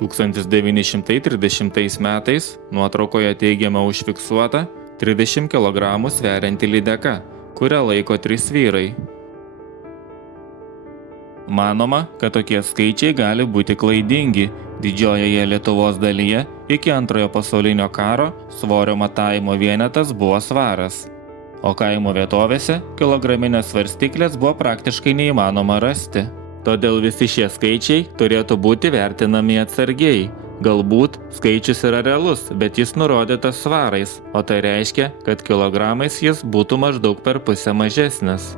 1930 metais nuotraukoje teigiama užfiksuota 30 kg sverianti lydeka, kurią laiko 3 vyrai. Manoma, kad tokie skaičiai gali būti klaidingi. Didžiojoje Lietuvos dalyje iki Antrojo pasaulinio karo svorio matavimo vienetas buvo svaras, o kaimo vietovėse kilograminės svarstyklės buvo praktiškai neįmanoma rasti. Todėl visi šie skaičiai turėtų būti vertinami atsargiai. Galbūt skaičius yra realus, bet jis nurodytas svarais, o tai reiškia, kad kilogramais jis būtų maždaug per pusę mažesnis.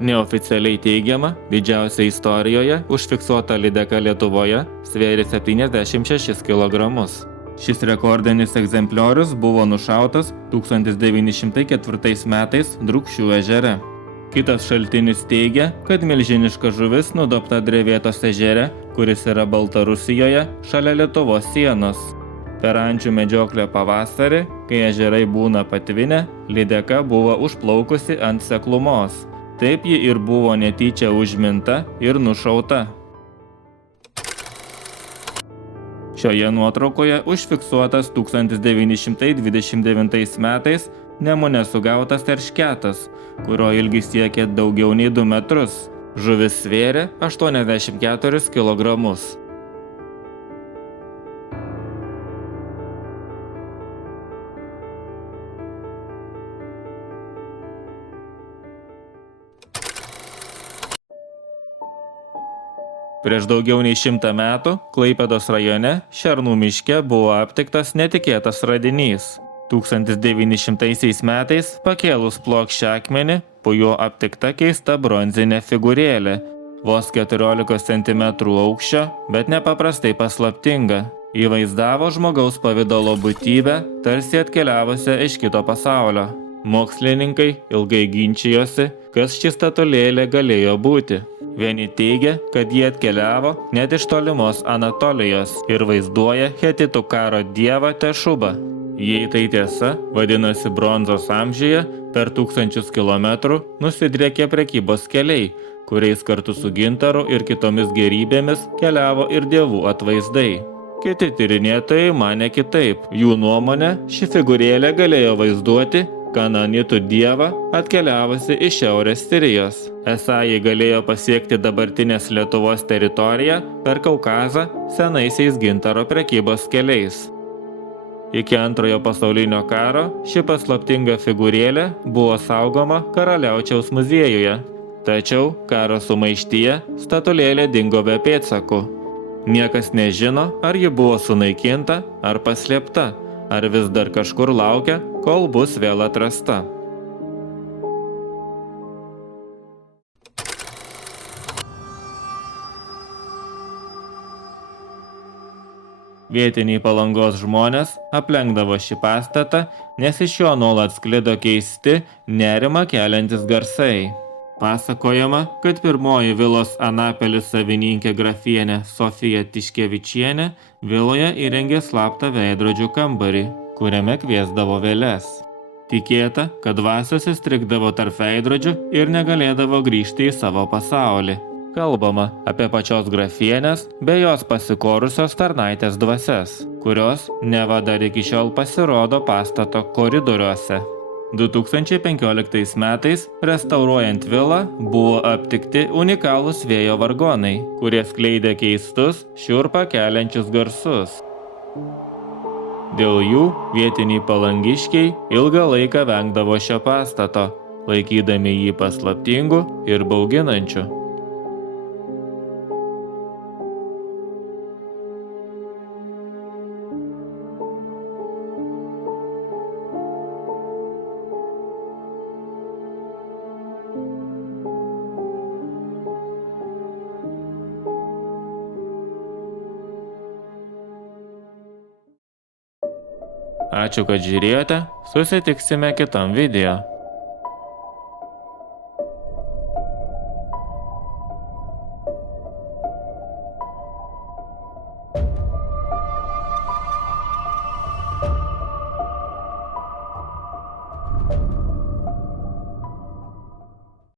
Neoficialiai teigiama, didžiausia istorijoje užfiksuota lydeka Lietuvoje svėrė 76 kg. Šis rekordinis egzempliorius buvo nušautas 1904 metais Drūkšių ežere. Kitas šaltinis teigia, kad milžiniška žuvis nudobta Drevėtos ežere, kuris yra Baltarusijoje šalia Lietuvos sienos. Per ančių medžioklę pavasarį, kai ežerai būna patvinę, lydeka buvo užplaukusi ant seklumos. Taip ji ir buvo netyčia užminta ir nušauta. Šioje nuotraukoje užfiksuotas 1929 metais Nemune sugautas eršketas, kurio ilgis siekė daugiau nei 2 metrus. Žuvis svėrė 84 kg. Prieš daugiau nei 100 metų Klaipėdos rajone Šernų miške buvo aptiktas netikėtas radinys. 1900 metais pakėlus plokščią akmenį, po juo aptikta keista bronzinė figūrėlė, vos 14 cm aukščio, bet nepaprastai paslaptinga. Įvaizdavo žmogaus pavidalo būtybę, tarsi atkeliavusią iš kito pasaulio. Mokslininkai ilgai ginčijosi, kas ši statulėlė galėjo būti. Vieni teigia, kad jie atkeliavo net iš tolimos Anatolijos ir vaizduoja hetitų karo dievą Tešubą. Jei tai tiesa, vadinasi bronzos amžiuje per 1000 kilometrų nusidriekė prekybos keliai, kuriais kartu su gintaru ir kitomis gėrybėmis keliavo ir dievų atvaizdai. Kiti tyrinėtojai manė kitaip. Jų nuomone, ši figūrėlė galėjo vaizduoti kananitų dievą atkeliavusi iš šiaurės Sirijos. Esą jį galėjo pasiekti dabartinės Lietuvos teritoriją per Kaukazą senaisiais gintaro prekybos keliais. Iki Antrojo pasaulinio karo ši paslaptinga figūrėlė buvo saugoma Karaliaučiaus muziejuje. Tačiau karo sumaištyje statulėlė dingo be pėdsakų. Niekas nežino, ar ji buvo sunaikinta ar paslėpta, ar vis dar kažkur laukia, kol bus vėl atrasta. Vietiniai Palangos žmonės aplenkdavo šį pastatą, nes iš jo nuolat sklido keisti, nerimą keliantis garsai. Pasakojama, kad pirmoji vilos Anapelis savininkė grafienė Sofija Tiškevičienė viloje įrengė slaptą veidrodžių kambarį, kuriame kviesdavo vėles. Tikėta, kad dvasios įstrigdavo tarp veidrodžių ir negalėdavo grįžti į savo pasaulį. Kalbama apie pačios grafienės bei jos pasikorusios tarnaitės dvasias, kurios neva dar iki šiol pasirodo pastato koridoriuose. 2015 metais, restauruojant vilą, buvo aptikti unikalūs vėjo vargonai, kurie skleidė keistus, šiurpą keliančius garsus. Dėl jų vietiniai palangiškiai ilgą laiką vengdavo šio pastato, laikydami jį paslaptingu ir bauginančiu. Ačiū, kad žiūrėjote, susitiksime kitam video.